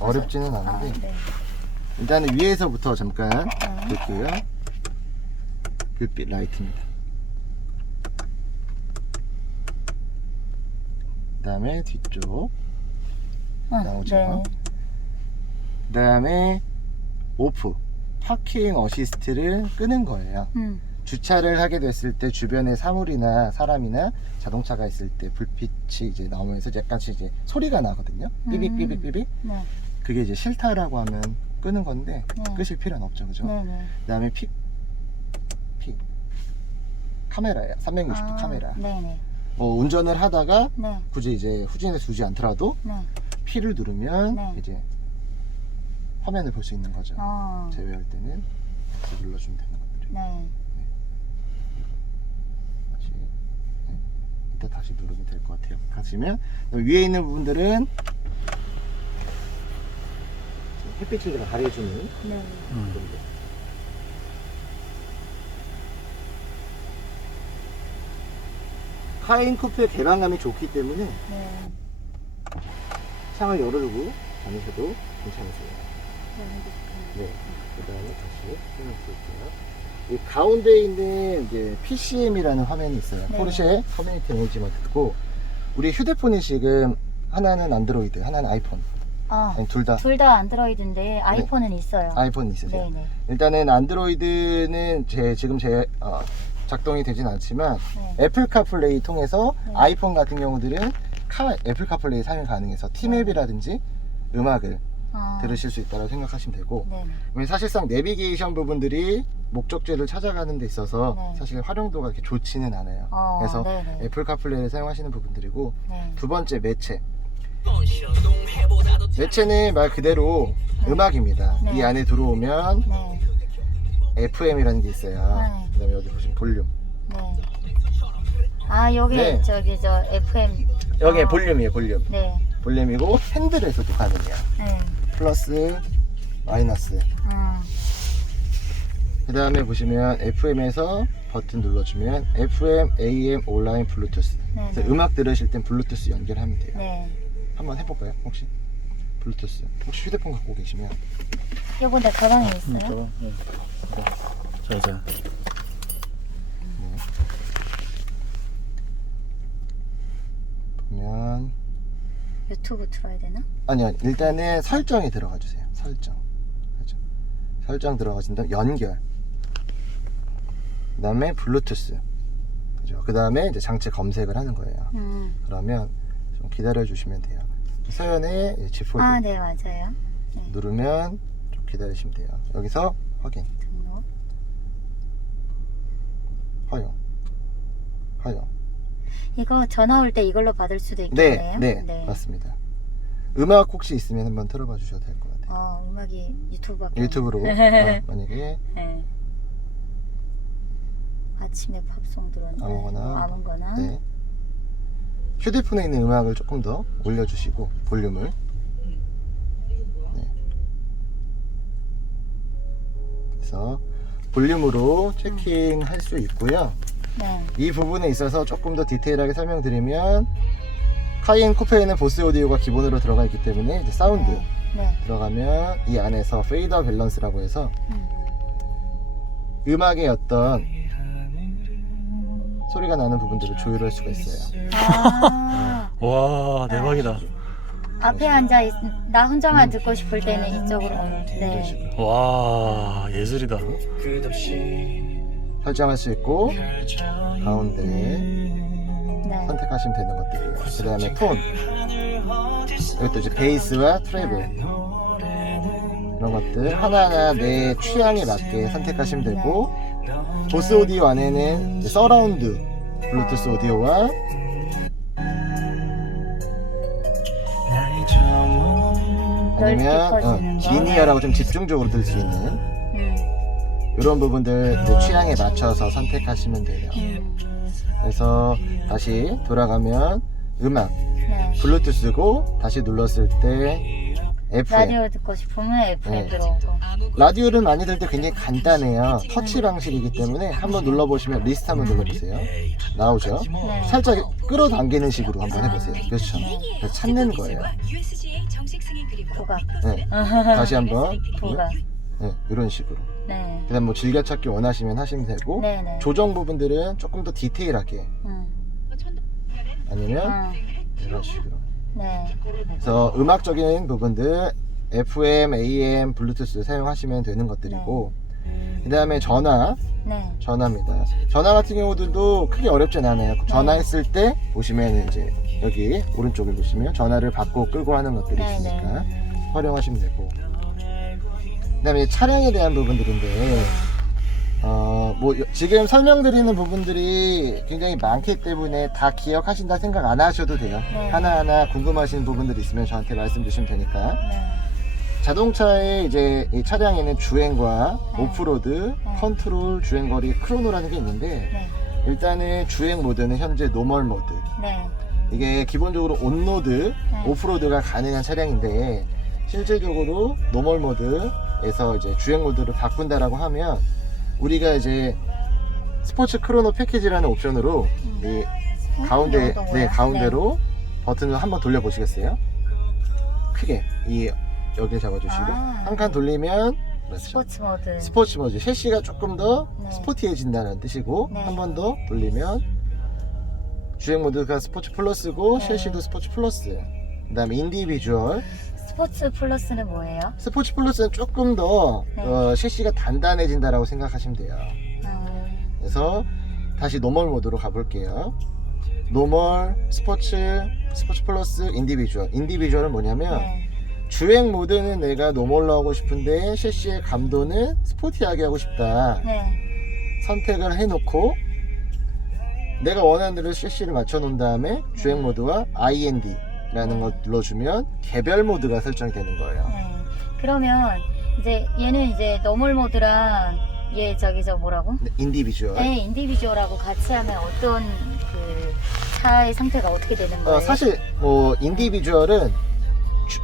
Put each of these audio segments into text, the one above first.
어렵지는 않은데 네. 일단은 위에서부터 잠깐 볼게요. 불빛 라이트입니다. 그 다음에 뒤쪽 나오죠. 네. 그 다음에 오프, 파킹 어시스트를 끄는 거예요. 주차를 하게 됐을 때 주변에 사물이나 사람이나 자동차가 있을 때 불빛이 이제 나오면서 약간씩 이제 소리가 나거든요. 삐빅삐빅삐빅. 네. 그게 이제 싫다라고 하면 끄는 건데 네. 끄실 필요는 없죠, 그죠? 네네. 그 다음에 피 카메라예요. 360도 카메라. 네네. 뭐 운전을 하다가 네. 굳이 이제 후진에 두지 않더라도 네. P를 누르면 네. 이제 화면을 볼 수 있는 거죠. 제외할 때는 이렇게 눌러주면 되는 것들이. 네. 다시, 네. 이따 다시 누르면 될 것 같아요. 가시면 위에 있는 부분들은 햇빛을 가려주는 네. 부분들. 카인 쿠페 개방감이 좋기 때문에 네. 창을 열어두고 다니셔도 괜찮으세요. 네. 그 다음에 다시 끊어볼게요. 이 가운데 있는 이제 PCM이라는 화면이 있어요. 네. 포르쉐 커뮤니티 매니지먼트고, 우리 휴대폰이 지금 하나는 안드로이드, 하나는 아이폰. 둘 다. 둘 다 안드로이드인데 아이폰은 있어요. 아이폰 있으세요? 네네. 일단은 안드로이드는 지금 작동이 되진 않지만 네. 애플 카플레이 통해서 네. 아이폰 같은 경우들은 애플 카플레이 사용 가능해서 티맵이라든지 음악을 들으실 수 있다고 생각하시면 되고, 네네. 사실상 내비게이션 부분들이 목적지를 찾아가는 데 있어서 네. 사실 활용도가 그렇게 좋지는 않아요. 그래서 네네. 애플 카플레이를 사용하시는 부분들이고, 네. 두 번째 매체는 말 그대로 네. 음악입니다. 네. 이 안에 들어오면 네. FM이라는 게 있어요. 네. 그 다음에 여기 보시면 볼륨, 네. 여기 네. 저기 저 FM. 여기 볼륨이에요. 볼륨. 네. 볼륨이고 핸들에서도 가능해요. 네. 플러스 마이너스. 그 다음에 보시면 FM에서 버튼 눌러주면 FM, AM, 온라인, 블루투스. 네. 그래서 음악 들으실 땐 블루투스 연결하면 돼요. 네. 한번 해볼까요? 혹시 블루투스 혹시 휴대폰 갖고 계시면 요거 내 가방에 있어요? 저거? 네. 자. 보면 유튜브 틀어야 되나? 아니요, 일단은 설정에 들어가 주세요. 설정. 그렇죠. 설정 들어가신 다음 연결, 그 다음에 블루투스, 그죠? 그 다음에 이제 장치 검색을 하는 거예요. 그러면 좀 기다려 주시면 돼요. 서연의 G폴드 네, 맞아요. 네. 누르면 좀 기다리시면 돼요. 여기서 확인, 등록. 허용. 이거 전화 올 때 이걸로 받을 수도 있겠네요? 네, 맞습니다. 음악 혹시 있으면 한번 틀어봐 주셔도 될 것 같아요. 음악이 유튜브밖에 유튜브로 만약에 네. 아침에 팝송 들었는데 아무거나. 네. 휴대폰에 있는 음악을 조금 더 올려주시고 볼륨을. 네. 그래서 볼륨으로 체킹할 수 있고요. 네. 이 부분에 있어서 조금 더 디테일하게 설명드리면, 카이엔 쿠페에는 보스 오디오가 기본으로 들어가 있기 때문에 이제 사운드 네. 들어가면 이 안에서 페이더 밸런스라고 해서 음악의 어떤 소리가 나는 부분들을 조율할 수가 있어요. 와, 대박이다. 앞에 나 혼자만 듣고 싶을 때는 이쪽으로. 네. 와, 예술이다. 설정할 수 있고 가운데 네. 선택하시면 되는 것들이에요. 그 다음에 톤, 이것도 이제 베이스와 트래블, 이런 것들 하나하나 내 취향에 맞게 선택하시면 되고, 보스 오디오 안에는 서라운드 블루투스 오디오와 아니면 리니어라고 좀 집중적으로 들 수 있는 이런 부분들 내 취향에 맞춰서 선택하시면 돼요. 그래서 다시 돌아가면 음악 네. 블루투스고, 다시 눌렀을 때 FM. 라디오 듣고 싶으면 FM 네. 들어오고. 라디오를 많이 들 때 굉장히 간단해요. 터치 방식이기 때문에 한번 눌러보시면 리스트 한번 눌러보세요. 나오죠? 네. 살짝 끌어당기는 식으로 한번 해보세요. 그렇죠. 그래서 찾는 거예요. 부각. 네. 다시 한번 부각. 네, 이런 식으로. 네. 그다음 뭐 즐겨찾기 원하시면 하시면 되고 네네. 조정 부분들은 조금 더 디테일하게 아니면 이런 식으로. 네. 그래서 음악적인 부분들 FM, AM, 블루투스 사용하시면 되는 것들이고 그 다음에 네. 전화입니다. 전화 같은 경우들도 크게 어렵진 않아요. 전화했을 때 보시면 이제 여기 오른쪽을 보시면 전화를 받고 끄고 하는 것들이 네, 있으니까 활용하시면 되고 그 다음에 차량에 대한 부분들인데 뭐 지금 설명드리는 부분들이 굉장히 많기 때문에 다 기억하신다 생각 안 하셔도 돼요. 네. 하나하나 궁금하신 부분들이 있으면 저한테 말씀 주시면 되니까. 네. 자동차의 이제 이 차량에는 주행과 네. 오프로드, 네. 컨트롤, 주행거리, 크로노라는 게 있는데 네. 일단은 주행 모드는 현재 노멀 모드. 네. 이게 기본적으로 온로드, 오프로드가 가능한 차량인데 실질적으로 노멀 모드에서 이제 주행 모드를 바꾼다라고 하면 우리가 이제 스포츠 크로노 패키지라는 옵션으로 이 가운데 이것도 네 뭐야? 가운데로 버튼을 한번 돌려 보시겠어요? 크게 이 여기를 잡아주시고 아. 한 칸 돌리면 그렇죠. 스포츠 모드. 스포츠 모드 셰시가 조금 더 네. 스포티해진다는 뜻이고 네. 한 번 더 돌리면 주행 모드가 스포츠 플러스고 네. 셰시도 스포츠 플러스. 그다음에 인디비주얼 스포츠 플러스는 뭐예요? 스포츠 플러스는 조금 더 네. 셰시가 단단해진다라고 생각하시면 돼요. 그래서 다시 노멀 모드로 가볼게요. 노멀, 스포츠 플러스, 인디비주얼. 인디비주얼은 뭐냐면 네. 주행 모드는 내가 노멀로 하고 싶은데 셰시의 감도는 스포티하게 하고 싶다. 네. 선택을 해놓고 내가 원하는 대로 셰시를 맞춰 놓은 다음에 주행 모드와 IND라는 걸 눌러주면 개별 모드가 설정이 되는 거예요. 네. 그러면 이제 얘는 이제 노멀 모드랑 얘 저기 뭐라고? 인디비주얼. 네, 인디비주얼하고 같이 하면 어떤 그 차의 상태가 어떻게 되는 거예요? 사실 뭐 인디비주얼은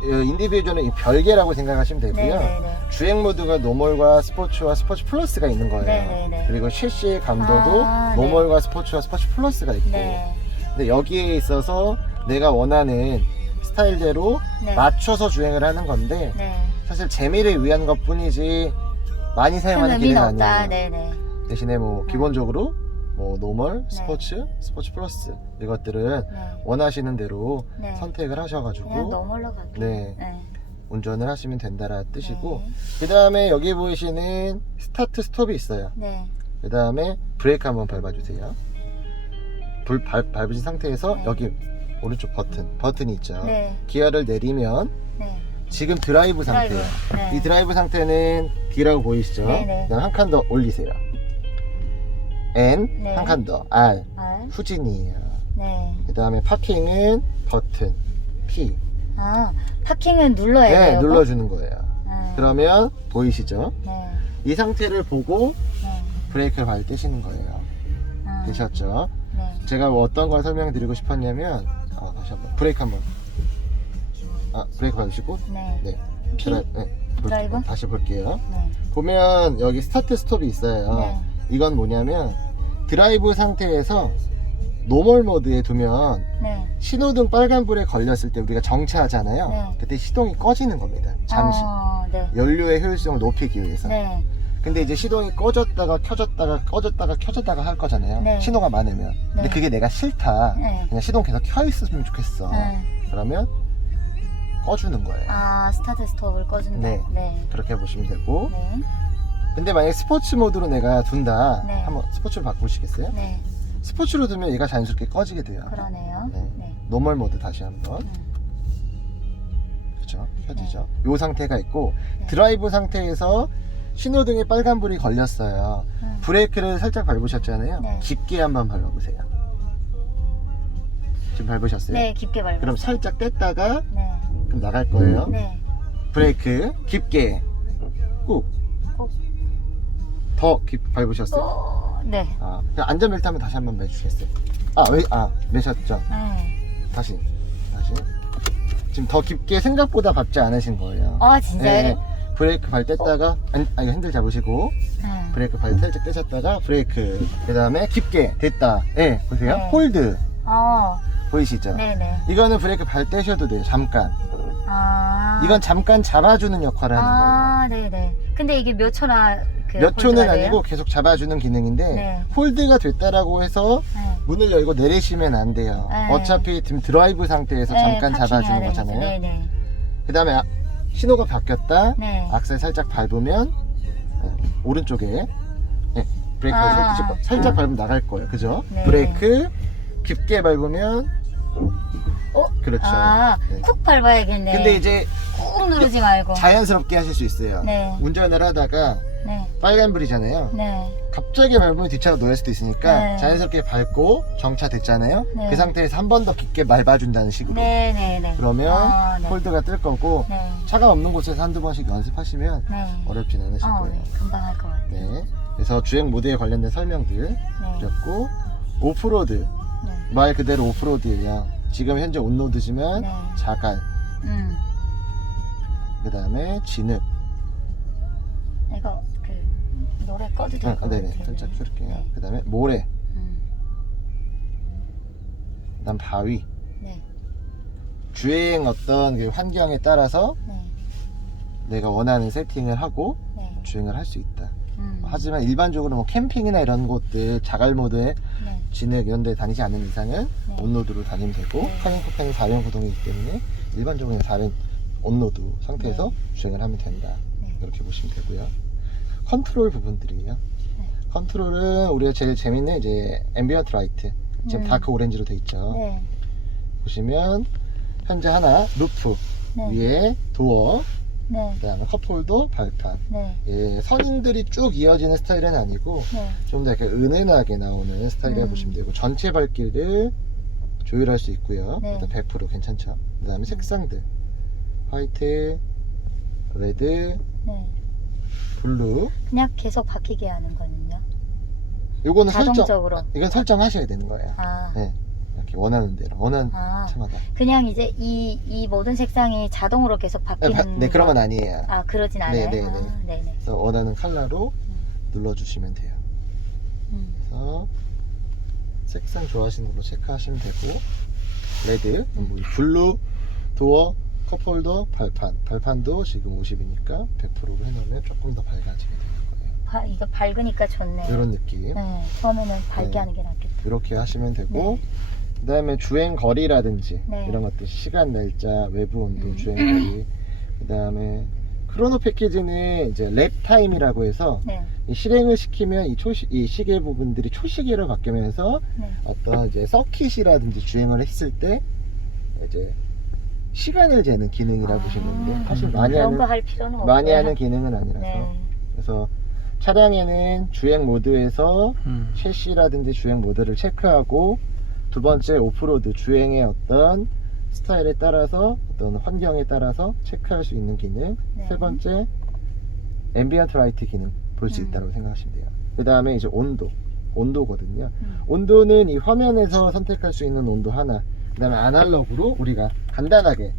인디비주얼은 별개라고 생각하시면 되고요. 네네네. 주행 모드가 노멀과 스포츠와 스포츠 플러스가 있는 거예요. 네네네. 그리고 셰시의 감도도 아, 노멀과 스포츠와 스포츠 플러스가 있고. 네. 근데 여기에 있어서 내가 원하는 스타일대로 네. 맞춰서 주행을 하는 건데 네. 사실 재미를 위한 것 뿐이지 많이 큰 사용하는 의미는 기능은 없다. 아니에요. 네네. 대신에 뭐 기본적으로 뭐 노멀, 네. 스포츠 플러스 이것들은 네. 원하시는 대로 네. 선택을 하셔가지고 그냥 노멀로 갈게요. 네. 네. 운전을 하시면 된다라는 뜻이고 네. 그 다음에 여기 보이시는 스타트 스톱이 있어요. 네. 그 다음에 브레이크 한번 밟아주세요. 밟으신 상태에서 네. 여기 오른쪽 버튼이 있죠. 네. 기어를 내리면 네. 지금 드라이브 상태예요. 네. 이 드라이브 상태는 D라고 보이시죠? 네네. 그다음 한 칸 더 올리세요. N 네. 한 칸 더 R R. 후진이에요. 네. 그 다음에 파킹은 버튼 P. 아, 파킹은 눌러야 네, 돼요? 눌러주는 거예요. 네. 그러면 보이시죠? 네. 이 상태를 보고 네. 브레이크를 밟을 떼시는 거예요. 되셨죠? 네. 제가 뭐 어떤 걸 설명드리고 싶었냐면 다시 한번 브레이크 한번 브레이크 밟으시고 네. 네. P? 드라이브? 다시 볼게요. 네. 보면 여기 스타트 스톱이 있어요. 네. 이건 뭐냐면 드라이브 상태에서 노멀 모드에 두면 네. 신호등 빨간불에 걸렸을 때 우리가 정차하잖아요. 네. 그때 시동이 꺼지는 겁니다. 잠시 네. 연료의 효율성을 높이기 위해서. 네. 근데 이제 시동이 꺼졌다가 켜졌다가 할 거잖아요. 네. 신호가 많으면. 근데 네. 그게 내가 싫다. 네. 그냥 시동 계속 켜 있었으면 좋겠어. 네. 그러면 꺼주는 거예요. 아, 스타트 스톱을 꺼준다. 네. 네. 그렇게 보시면 되고. 네. 근데 만약에 스포츠 모드로 내가 둔다. 네. 한번 스포츠로 바꾸시겠어요? 네. 스포츠로 두면 얘가 자연스럽게 꺼지게 돼요. 그러네요. 네. 네. 노멀 모드 다시 한번. 그렇죠. 켜지죠. 요 상태가 있고 네. 드라이브 상태에서 신호등에 빨간불이 걸렸어요. 브레이크를 살짝 밟으셨잖아요. 네. 깊게 한번 밟아보세요. 지금 밟으셨어요? 네, 깊게 밟았어요. 그럼 살짝 뗐다가 네. 그럼 나갈 거예요. 네. 브레이크 깊게 꾹. 꾹. 더 깊게 밟으셨어요? 네. 그냥 안전벨트 한번 다시 한번 매주시겠어요? 매셨죠? 네. 다시 지금 더 깊게 생각보다 밟지 않으신 거예요. 아, 진짜요? 네, 브레이크 발 뗐다가 아니 핸들 잡으시고 응. 브레이크 발 살짝 떼셨다가 브레이크, 그 다음에 깊게 됐다. 네, 보세요. 네. 홀드 어, 보이시죠? 네네. 이거는 브레이크 발 떼셔도 돼요. 잠깐. 아. 이건 잠깐 잡아주는 역할을 하는 거예요. 아, 네네. 근데 이게 몇 초나 그 몇 초는 홀드가 돼요? 아니고 계속 잡아주는 기능인데 네. 홀드가 됐다라고 해서 네. 문을 열고 내리시면 안 돼요. 네. 어차피 지금 드라이브 상태에서 네, 잠깐 파킹해야 잡아주는 되니까. 거잖아요. 네네. 그 다음에 신호가 바뀌었다. 네. 악셀 살짝 밟으면 오른쪽에 브레이크 아. 살짝 밟으면 나갈 거예요. 그죠? 네. 브레이크 깊게 밟으면 그렇죠. 아, 네. 쿡 밟아야겠네. 근데 이제 꾹 누르지 말고. 자연스럽게 하실 수 있어요. 네. 운전을 하다가 네. 빨간불이잖아요. 네. 갑자기 밟으면 뒷차가 놓일 수도 있으니까 네. 자연스럽게 밟고 정차 됐잖아요. 네. 그 상태에서 한 번 더 깊게 밟아준다는 식으로. 네네네. 그러면 아, 네. 홀드가 뜰 거고 네. 차가 없는 곳에서 한두 번씩 연습하시면 네. 어렵진 않으실 거예요. 네. 금방 할 것 같아요. 네. 그래서 주행 모드에 관련된 설명들 네. 드렸고, 오프로드 네. 말 그대로 오프로드예요. 지금 현재 온로드지만 네. 자갈, 그 다음에 진흙. 이거 그 노래 꺼도 될 것 같아요. 네네, 살짝 줄게요. 네. 그 다음에 모래, 음. 그 다음 바위. 네. 주행 어떤 그 환경에 따라서 네. 내가 원하는 세팅을 하고 네. 주행을 할 수 있다. 음. 하지만 일반적으로 뭐 캠핑이나 이런 곳들 자갈 모드에 네. 진흙 이런 데 다니지 않는 이상은 네. 온로드로 다니면 되고, 네. 카닝 쿠페는 4륜 구동이기 때문에 일반적으로 4륜 온로드 상태에서 주행을 하면 된다. 네. 이렇게 보시면 되고요. 컨트롤 부분들이에요. 네. 컨트롤은 우리가 제일 재밌는 이제 앰비언트 라이트, 지금 다크 오렌지로 돼 있죠. 네. 보시면 현재 하나 루프, 네. 위에 도어, 네. 그 다음에 컵홀더, 발판. 네. 예, 선인들이 쭉 이어지는 스타일은 아니고 네. 좀 더 이렇게 은은하게 나오는 스타일이라고 보시면 되고, 전체 밝기를 조율할 수 있고요. 네. 일단 100% 괜찮죠. 그 다음에 색상들 화이트, 레드, 네. 블루. 그냥 계속 바뀌게 하는 거는요? 요거는 자동적으로. 이건 설정하셔야 되는 거예요. 아. 네, 이렇게 원하는 대로, 원하는 아. 차마다. 그냥 이제 이 모든 색상이 자동으로 계속 바뀌는 네, 그런 건 거- 아니에요. 아, 그러진 않아요? 네, 네, 아, 네. 네네. 그래서 원하는 컬러로 눌러주시면 돼요. 음. 그래서 색상 좋아하시는 걸로 체크하시면 되고, 레드, 블루, 도어, 컵홀더, 발판도 지금 50이니까 100%로 해놓으면 조금 더 밝아지게 되는 거예요. 이거 밝으니까 좋네. 이런 느낌. 네, 처음에는 밝게 네. 하는 게 낫겠다. 이렇게 하시면 되고, 네. 그 다음에 주행 거리라든지 네. 이런 것들, 시간, 날짜, 외부 온도, 주행 거리, 그 다음에 크로노 패키지는 이제 랩 타임이라고 해서 네. 이 실행을 시키면 이 시계 부분들이 초시계로 바뀌면서 네. 어떤 이제 서킷이라든지 주행을 했을 때 이제 시간을 재는 기능이라고 보시면 돼요. 사실 많이 그런 하는 거 할 필요는 없고. 많이 하는 기능은 아니라서. 네. 그래서 차량에는 주행 모드에서 셰시라든지 주행 모드를 체크하고, 두 번째 오프로드 주행의 어떤 스타일에 따라서, 어떤 환경에 따라서 체크할 수 있는 기능, 네. 세 번째 앰비언트 라이트 기능 볼 수 있다고 생각하시면 돼요. 그 다음에 이제 온도거든요. 온도는 이 화면에서 선택할 수 있는 온도 하나, 그 다음에 아날로그로 우리가 간단하게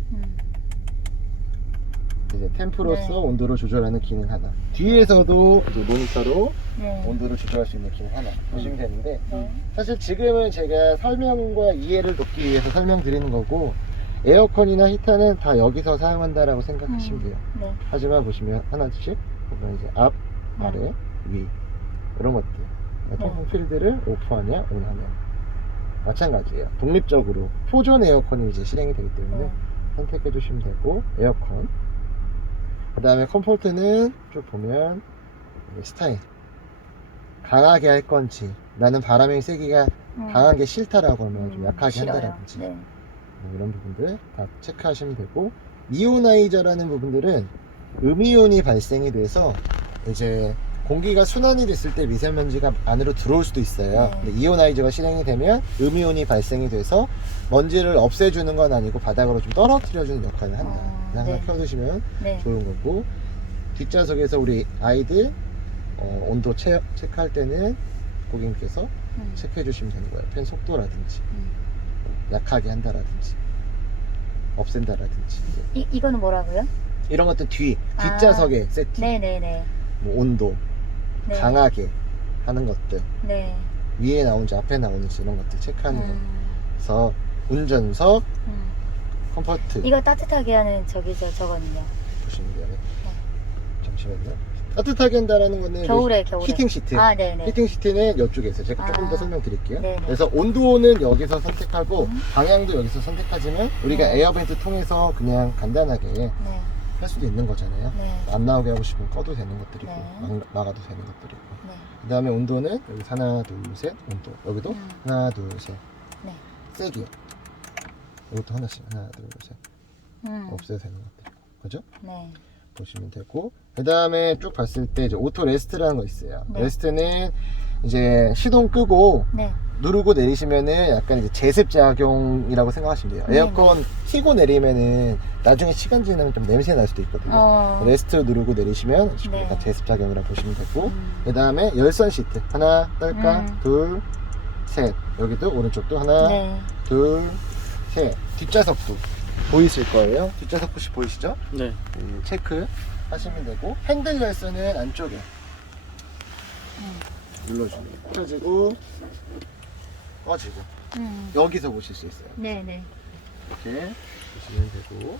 이제 템프로서 네. 온도를 조절하는 기능 하나, 뒤에서도 이제 모니터로 네. 온도를 조절할 수 있는 기능 하나 보시면 되는데, 네. 사실 지금은 제가 설명과 이해를 돕기 위해서 설명드리는 거고, 에어컨이나 히터는 다 여기서 사용한다라고 생각하시면 돼요. 네. 하지만 보시면 하나씩 보면 이제 앞, 아래, 위 이런 것들, 통풍 필드를 오프하냐 온하냐 마찬가지예요. 독립적으로 포존 에어컨이 이제 실행이 되기 때문에 네. 선택해 주시면 되고, 에어컨, 그 다음에 컴포트는 쭉 보면 스타일, 강하게 할 건지, 나는 바람의 세기가 강한 게 싫다라고 하면 좀 약하게 싫어요. 한다라든지, 네. 뭐 이런 부분들 다 체크하시면 되고, 이오나이저라는 부분들은 음이온이 발생이 돼서 이제 공기가 순환이 됐을 때 미세먼지가 안으로 들어올 수도 있어요. 네. 근데 이오나이저가 실행이 되면 음이온이 발생이 돼서 먼지를 없애주는 건 아니고 바닥으로 좀 떨어뜨려주는 역할을 한다. 그래서 항상 네. 켜두시면 네. 좋은 거고, 뒷좌석에서 우리 아이들 온도 체크할 때는 고객님께서 체크해 주시면 되는 거예요. 팬 속도라든지 약하게 한다라든지. 없앤다라든지 이거는 뭐라고요? 이런 것들 뒷좌석의 세팅, 네네네. 뭐 온도 네. 강하게 하는 것들, 네. 위에 나오는지 앞에 나오는지 이런 것들 체크하는 거. 음. 그래서 운전석, 음. 컴포트 이거 따뜻하게 하는 저거는요. 보시면 돼요. 잠시만요. 따뜻하게 한다라는 거는 겨울에 히팅 시트. 아, 네네. 히팅 시트는 이쪽에 있어요. 제가 조금 아. 더 설명드릴게요. 네네. 그래서 온도는 여기서 선택하고 방향도 여기서 선택하지만 우리가 네. 에어벤트 통해서 그냥 간단하게 네. 할 수도 있는 거잖아요. 네. 안 나오게 하고 싶으면 꺼도 되는 것들이고 네. 막아도 되는 것들이고. 네. 그 다음에 온도는 여기 하나 둘셋 온도 여기도 하나 둘셋 네. 세기요. 이것도 하나씩 하나 둘셋 없애도 되는 것들. 그죠? 네. 보시면 되고, 그 다음에 쭉 봤을 때 이제 오토 레스트라는 거 있어요. 네. 레스트는 이제 시동 끄고 네. 누르고 내리시면은 약간 이제 제습 작용이라고 생각하시면 돼요. 네. 에어컨 켜고 내리면은 나중에 시간 지나면 좀 냄새 날 수도 있거든요. 레스트 누르고 내리시면 네. 약간 제습 작용이라고 보시면 되고, 그 다음에 열선 시트 하나 딸까 둘 셋, 여기도 오른쪽도 하나 네. 둘 셋, 뒷좌석도 보이실 거예요. 뒷좌석 혹시 보이시죠? 네. 체크 하시면 되고, 핸들 열선은 안쪽에 눌러주면 켜지고 꺼지고 여기서 보실 수 있어요. 네네. 이렇게 보시면 되고,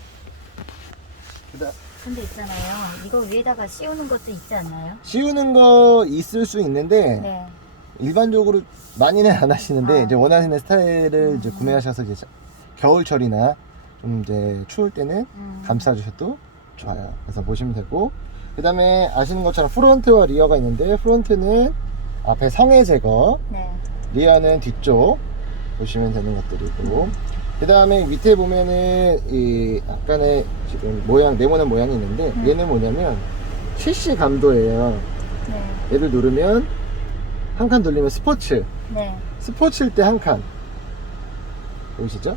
그다음 근데 있잖아요. 이거 위에다가 씌우는 것도 있지 않나요? 씌우는 거 있을 수 있는데 네. 일반적으로 많이는 안 하시는데 아. 이제 원하시는 스타일을 이제 구매하셔서 이제 겨울철이나 좀 이제 추울 때는 감싸주셔도 좋아요. 그래서 보시면 되고, 그 다음에 아시는 것처럼 프론트와 리어가 있는데, 프론트는 앞에 성에 제거, 네. 리어는 뒤쪽 보시면 되는 것들이고, 그 다음에 밑에 보면은 이 약간의 지금 모양, 네모난 모양이 있는데 얘는 뭐냐면 CC 감도예요. 네. 얘를 누르면 한 칸 돌리면 스포츠, 네. 스포츠일 때 한 칸 보이시죠?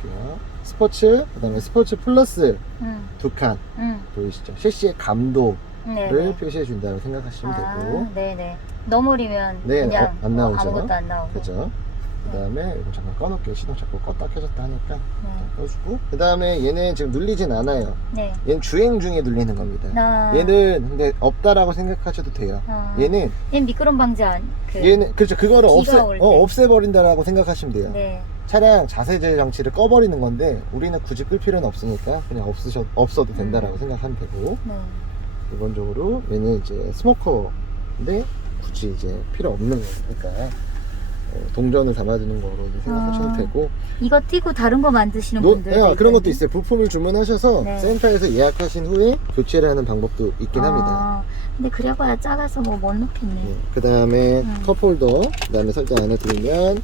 볼게요. 스포츠, 그 다음에 스포츠 플러스 두 칸 보이시죠? CC의 감도를 네. 표시해 준다고 생각하시면 되고, 네네. 넘어리면 네, 그냥 안 나오죠. 아무것도 안 나오고. 그죠? 그 다음에 이거 잠깐 꺼놓을게요. 시동 자꾸 껐다 켜졌다 하니까 네. 꺼주고, 그 다음에 얘는 지금 눌리진 않아요. 네. 얘는 주행 중에 눌리는 겁니다. 얘는 근데 없다라고 생각하셔도 돼요. 얘는 미끄럼 방지 얘는 그렇죠. 그거를 비가 올 때. 없애버린다라고 생각하시면 돼요. 네. 차량 자세제 장치를 꺼버리는 건데 우리는 굳이 끌 필요는 없으니까 그냥 없어도 된다라고 생각하면 되고, 네. 기본적으로 얘는 이제 스모커인데 굳이 이제 필요 없는 거니까 동전을 담아두는 거로 이제 생각하셔도 되고, 이거 띄고 다른 거 만드시는 분들 그런 것도 있어요. 부품을 주문하셔서 네. 센터에서 예약하신 후에 교체를 하는 방법도 있긴 합니다. 근데 그래봐야 작아서 뭐 못 넣겠네. 그 다음에 컵홀더, 그 다음에 설정 안에 들으면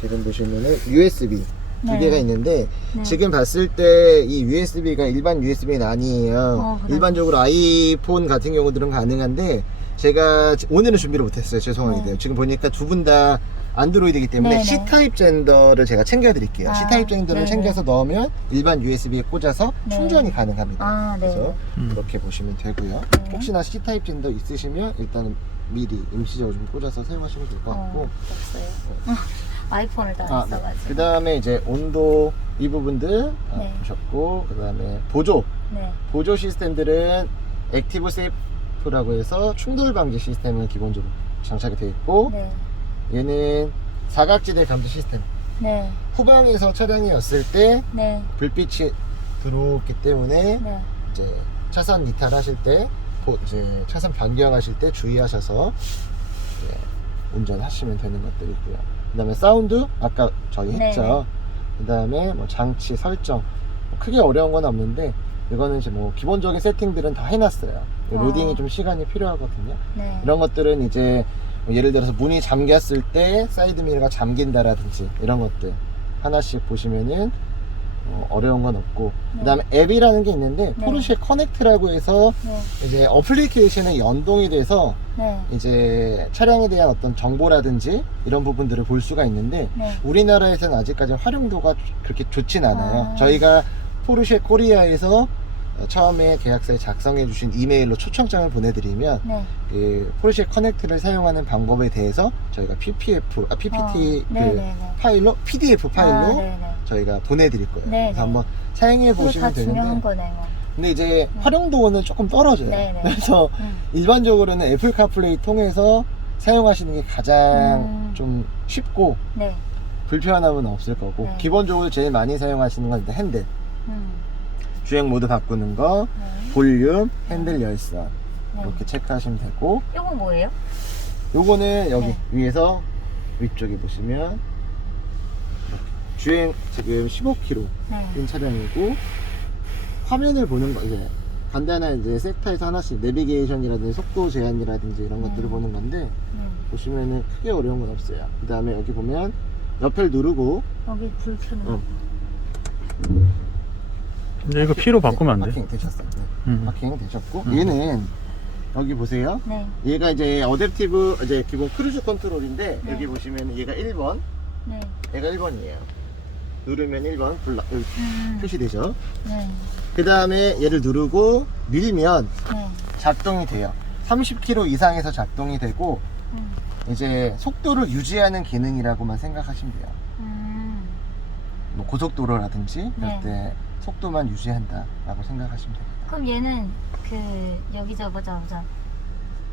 지금 보시면은 USB 두 네. 개가 있는데, 네. 지금 봤을 때 이 USB가 일반 USB는 아니에요. 그래. 일반적으로 아이폰 같은 경우들은 가능한데 제가 오늘은 준비를 못했어요. 죄송하게도. 네. 지금 보니까 두 분 다 안드로이드이기 때문에 네네. C타입 젠더를 제가 챙겨드릴게요. C타입 젠더를 네네. 챙겨서 넣으면 일반 USB에 꽂아서 네. 충전이 가능합니다. 네. 그래서 그렇게 보시면 되고요. 네. 혹시나 C타입 젠더 있으시면 일단은 미리 임시적으로 좀 꽂아서 사용하시면 될 것 같고, 없어요. 아이폰을 다 안 써가지고. 그 다음에 이제 온도 이 부분들 네. 보셨고, 그 다음에 보조 시스템들은 액티브 세이프라고 해서 충돌 방지 시스템은 기본적으로 장착이 되어 있고, 네. 얘는 사각지대 감지 시스템. 네. 후방에서 차량이 왔을 때 네. 불빛이 들어오기 때문에 네. 이제 차선 이탈하실 때, 이제 차선 변경하실 때 주의하셔서 이제 운전하시면 되는 것들이고요. 그 다음에 사운드 아까 저희 했죠. 그 다음에 뭐 장치 설정, 크게 어려운 건 없는데 이거는 이제 뭐 기본적인 세팅들은 다 해놨어요. 로딩이 좀 시간이 필요하거든요. 네. 이런 것들은 이제 뭐 예를 들어서 문이 잠겼을 때 사이드미러가 잠긴다라든지 이런 것들 하나씩 보시면은 어려운 건 없고, 그 다음에 앱이라는 게 있는데 포르쉐 커넥트라고 해서 이제 어플리케이션에 연동이 돼서 이제 차량에 대한 어떤 정보라든지 이런 부분들을 볼 수가 있는데 우리나라에서는 아직까지 활용도가 그렇게 좋진 않아요. 저희가 포르쉐 코리아에서 처음에 계약서에 작성해 주신 이메일로 초청장을 보내드리면 네. 그 포르쉐 커넥트를 사용하는 방법에 대해서 저희가 PPT 네네네. 파일로 PDF 파일로 네네. 저희가 보내드릴 거예요. 네네. 그래서 한번 사용해 그거 다 보시면 중요한 되는데, 거네 뭐. 근데 이제 활용도는 조금 떨어져요. 네네. 그래서 일반적으로는 애플 카플레이 통해서 사용하시는 게 가장 좀 쉽고 네. 불편함은 없을 거고, 네. 기본적으로 제일 많이 사용하시는 건 일단 핸들, 음. 주행 모드 바꾸는 거, 네. 볼륨, 핸들 열선 네. 이렇게 체크하시면 되고, 요건 뭐예요? 요거는 여기 네. 위에서 위쪽에 보시면 이렇게 주행 지금 15km 네. 인 차량이고, 화면을 보는 거 이제 간단한 이제 섹터에서 하나씩 내비게이션이라든지 속도 제한이라든지 이런 것들을 보는 건데, 보시면은 크게 어려운 건 없어요. 그 다음에 여기 보면 옆을 누르고 여기 불 켜는 거. 근데 이거 P로 바꾸면 안 돼? 파킹 되셨어요. 네. 음. 파킹 되셨고, 얘는 여기 보세요. 네. 얘가 이제 어댑티브 이제 기본 크루즈 컨트롤인데, 네. 여기 보시면 얘가 1번, 네. 얘가 1번이에요. 누르면 1번 표시되죠. 네. 그 다음에 얘를 누르고 밀면 네. 작동이 돼요. 30km 이상에서 작동이 되고, 이제 속도를 유지하는 기능이라고만 생각하시면 돼요. 뭐 고속도로라든지 그럴 네. 때 속도만 유지한다 라고 생각하시면 됩니다. 그럼 얘는 그 여기 보자.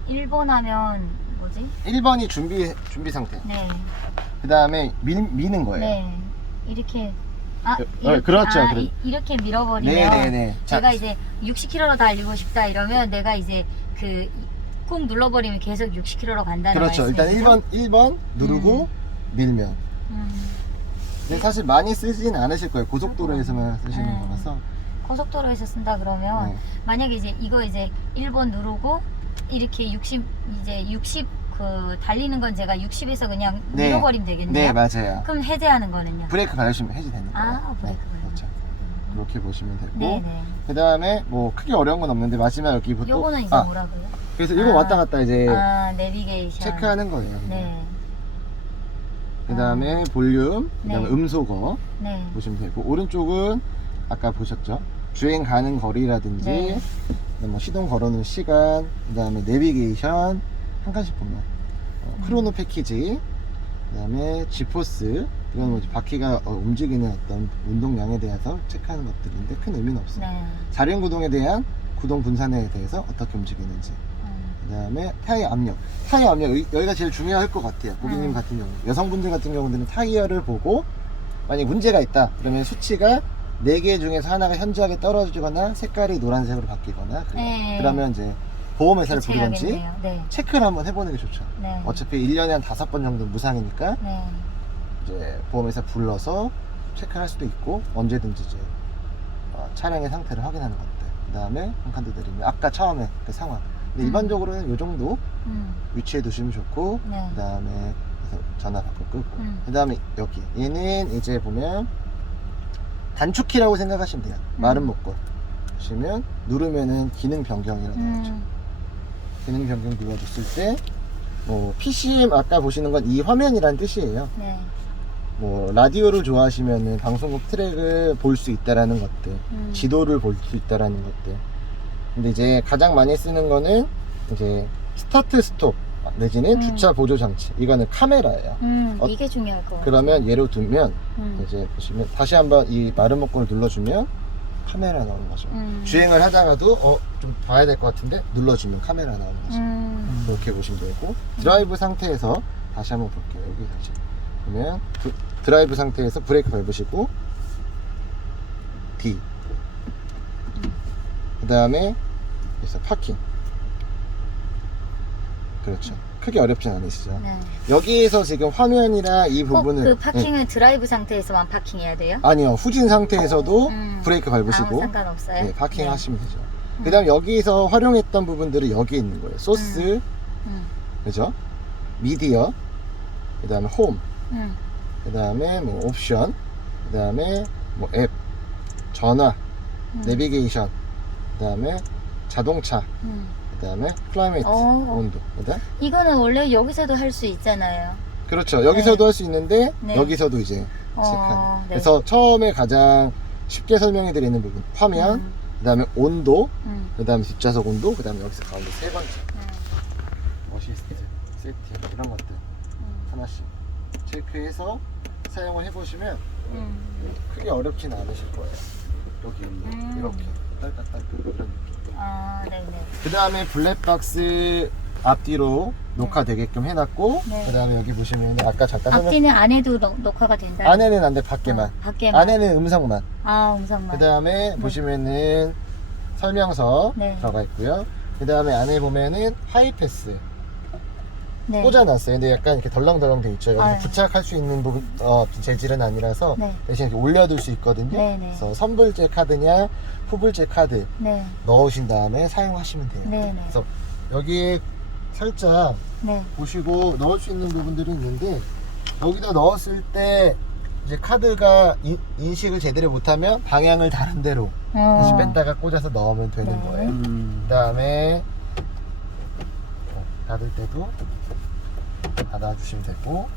1번 하면 뭐지? 1번이 준비 상태. 네. 그 다음에 미는 거예요. 네. 이렇게 그렇죠. 이렇게 밀어버리면 네네네. 제가 이제 60km로 달리고 싶다 이러면 내가 이제 그 꾹 눌러버리면 계속 60km로 간다는 그렇죠. 일단 말씀이시죠? 1번 누르고 밀면. 근데 사실 많이 쓰진 않으실 거예요. 고속도로에서만 쓰시는 거라서. 고속도로에서 쓴다 그러면 네. 만약에 이제 이거 이제 1번 누르고 이렇게 60 그 달리는 건 제가 60에서 그냥 네. 밀어버리면 되겠네요. 네, 맞아요. 그럼 해제하는 거는요? 브레이크 밟으시면 해지되는 거예요. 아, 브레이크 그렇죠. 그렇게 보시면 되고, 네네. 그 다음에 뭐 크게 어려운 건 없는데 마지막 여기 보통 요거는 이제 뭐라고요? 그래서 이거 왔다 갔다 이제 내비게이션. 체크하는 거예요. 네. 그 다음에 볼륨, 그 다음에 네. 음소거 네. 보시면 되고, 오른쪽은 아까 보셨죠? 주행 가는 거리라든지, 네. 뭐 시동 걸어놓은 시간, 그 다음에 내비게이션 한 칸씩 보면 크로노 패키지, 그 다음에 지포스, 이건 뭐 바퀴가 움직이는 어떤 운동량에 대해서 체크하는 것들인데 큰 의미는 없어요. 네. 자륜 구동에 대한 구동 분산에 대해서 어떻게 움직이는지, 그 다음에 타이어 압력. 여기가 제일 중요할 것 같아요. 고객님 같은 경우, 여성분들 같은 경우는 타이어를 보고 만약 문제가 있다 그러면 수치가 4개 중에서 하나가 현저하게 떨어지거나 색깔이 노란색으로 바뀌거나 그래요. 네. 그러면 이제 보험회사를 부르든지 교체해야겠네요. 네. 체크를 한번 해보는 게 좋죠. 네. 어차피 1년에 한 5번 정도 무상이니까 네. 이제 보험회사 불러서 체크할 수도 있고, 언제든지 이제 차량의 상태를 확인하는 것들, 그 다음에 한 칸 더 내리면 아까 처음에 그 상황. 근데 일반적으로는 이 정도 위치해 두시면 좋고, 네. 그 다음에 전화 받고 끄고, 음. 그 다음에 여기 얘는 이제 보면 단축키라고 생각하시면 돼요. 말은 못고 보시면 누르면은 기능 변경이라고 나오죠. 기능 변경 눌러줬을 때 뭐 PCM 아까 보시는 건 이 화면이란 뜻이에요. 네. 뭐 라디오를 좋아하시면은 방송국 트랙을 볼 수 있다라는 것들, 지도를 볼 수 있다라는 것들. 근데 이제 가장 많이 쓰는 거는 이제 스타트 스톱 내지는 주차 보조 장치. 이거는 카메라예요. 이게 중요할 것 같아요. 그러면 예로 두면 이제 보시면 다시 한번 이 마른 목걸을 눌러주면 카메라 나오는 거죠. 주행을 하다가도 좀 봐야 될 것 같은데 눌러주면 카메라 나오는 거죠. 그렇게 보시면 되고, 드라이브 상태에서 다시 한번 볼게요. 여기 다시 그러면 드라이브 상태에서 브레이크 밟으시고 D, 그 다음에 여기서 파킹. 그렇죠. 크게 어렵진 않으시죠. 네. 여기에서 지금 화면이나 이 부분을 그 파킹은 드라이브 상태에서만 파킹해야 돼요? 아니요, 후진 상태에서도 브레이크 아무 밟으시고 상관없어요? 네, 파킹 하시면 되죠. 그 다음 여기서 활용했던 부분들이 여기 있는 거예요. 소스, 그죠? 미디어, 그 다음에 홈, 그 다음에 뭐 옵션, 그 다음에 뭐 앱, 전화, 내비게이션, 그 다음에 자동차, 그 다음에 클라이메이트, 온도. 그다음 이거는 원래 여기서도 할 수 있잖아요. 그렇죠. 여기서도 네. 할 수 있는데 네. 여기서도 이제 체크하는. 네. 그래서 처음에 가장 쉽게 설명해 드리는 부분, 화면, 그 다음에 온도, 음. 그 다음에 뒷좌석 온도, 그 다음에 여기서 가운데 세 번째 어시스트 세팅 이런 것들 하나씩 체크해서 사용을 해보시면 크게 어렵진 않으실 거예요. 여기 위에 이렇게 딸깍딸깍 이런 느낌. 아, 네네. 그 다음에 블랙박스 앞뒤로 녹화되게끔 해놨고, 네. 그 다음에 여기 보시면 아까 잠깐 앞뒤는 안에도 녹화가 된다. 안에는 안 돼, 밖에만. 밖에만. 안에는 음성만. 아, 음성만. 그 다음에 보시면은 설명서 네. 들어가 있고요. 그 다음에 안에 보면은 하이패스 네. 꽂아놨어요. 근데 약간 이렇게 덜렁덜렁 돼 있죠. 여기 아유. 부착할 수 있는 부분 재질은 아니라서 네. 대신 이렇게 올려둘 수 있거든요. 네네. 그래서 선불제 카드냐 후불제 카드 네. 넣으신 다음에 사용하시면 돼요. 네네. 그래서 여기 살짝 네. 보시고 넣을 수 있는 부분들이 있는데, 여기다 넣었을 때 이제 카드가 인식을 제대로 못하면 방향을 다른 데로 다시 뺐다가 꽂아서 넣으면 되는 네. 거예요. 그 다음에 닫을 때도 닫아주시면 되고,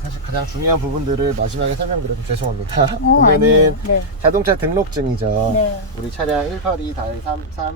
사실 가장 중요한 부분들을 마지막에 설명드려서 죄송합니다. 보면은 아니에요. 네. 자동차 등록증이죠. 네. 우리 차량 182-33